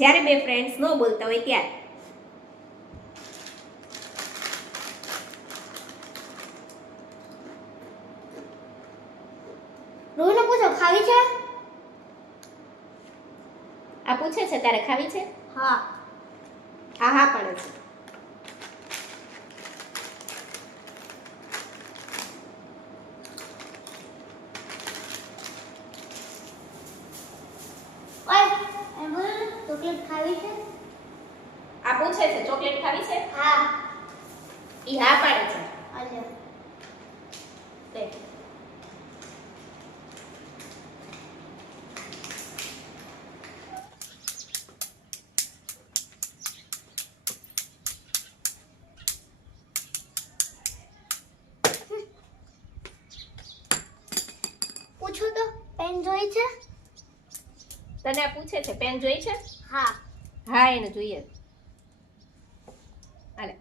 જ્યારે બે ફ્રેન્ડ્સ ન બોલતા હોય ત્યારે. રોહિને પૂછો ખાવી છે? આ પૂછે છે તારે ખાવી છે? હા. હા હા પડે છે ઓય એમ બોલો ને, ચોકલેટ ખાવી છે? આ પૂછે છે ચોકલેટ ખાવી છે? હા. ઈ હા પાડે છે. અલ્યો. લે. પૂછું તો પેન જોઈ છે? તને પૂછે છે પેન જોઈ છે? હા હા એને જોઈએ હાલે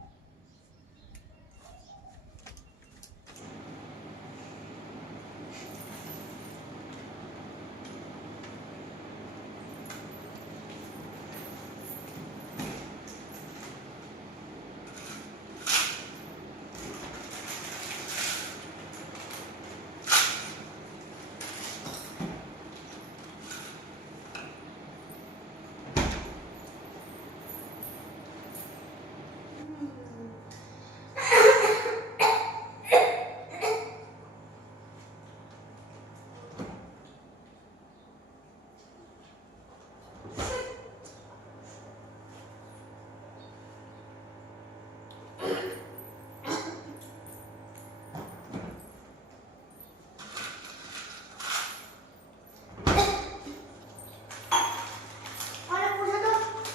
અને પૂછો તો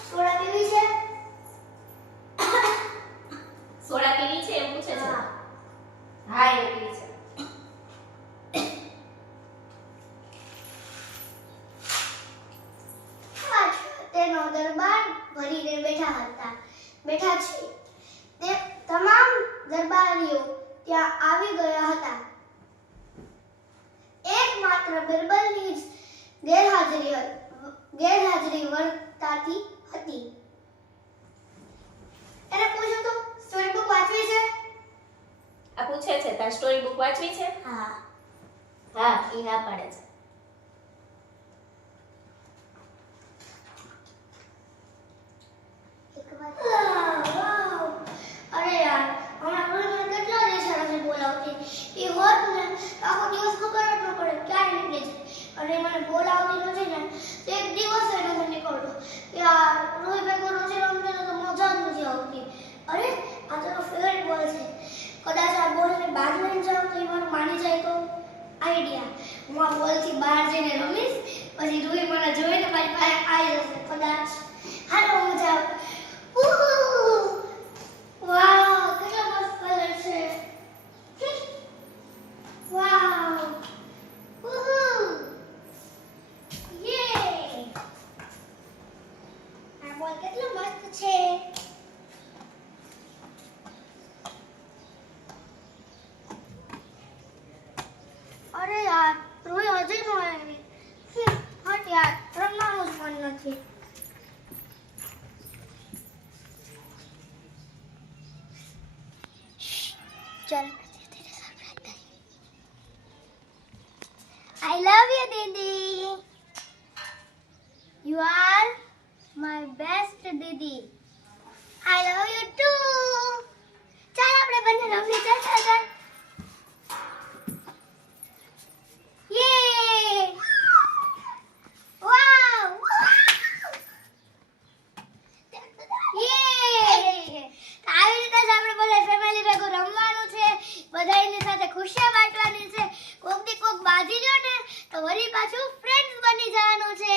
સોડા પીવી છે સોડા પીવી છે એમ પૂછે છે હા. હા એ પીવી છે આજ તેનો દરબાર ભરીને બેઠા હતા. બેઠા છે. તે તમામ દરબારીઓ ત્યાં આવી ગયા હતા. એકમાત્ર બિરબલની જ ગેરહાજરી ગેરહાજરી વર્તાતી હતી. એને પૂછ્યું તો સ્ટોરી બુક વાંચવી છે? આ પૂછે છે તાર સ્ટોરી બુક વાંચવી છે? હા. હા ઈ હા પાડે છે એક વાત વાવ અરે યાર હમણાં રોજ મને કેટલા દેશાડાથી બોલાવતી એ હોત ને તો આખો દિવસ ખબર જ ન પડે ક્યારે નીકળી મને બોલાવતી નથી ને એક દિવસ એ નથી નીકળતો યાર રોજ ભેગો રોજે રમતો તો મજા જ નથી આવતી. અરે, આ તો ફેવરેટ બોલ છે. કદાચ આ બોલને બહાર લઈને જાઉં તો એ મને માની જાય તો. આઈડિયા હું આ બોલથી બહાર જઈને છે. અરે યાર રોય હજી ન આવી. હટ યાર રમવાનું જ મન નથી. ચાલ I love you, Didi. You are my best Didi I love you too. ચાલ આપણે બંને રમીએ ચાલ ચાલ ચાલ. ખુશિયા બાંટવાની છે કોક ને કોક બાજી લો ને, તો વળી પાછું ફ્રેન્ડ બની જવાનું છે.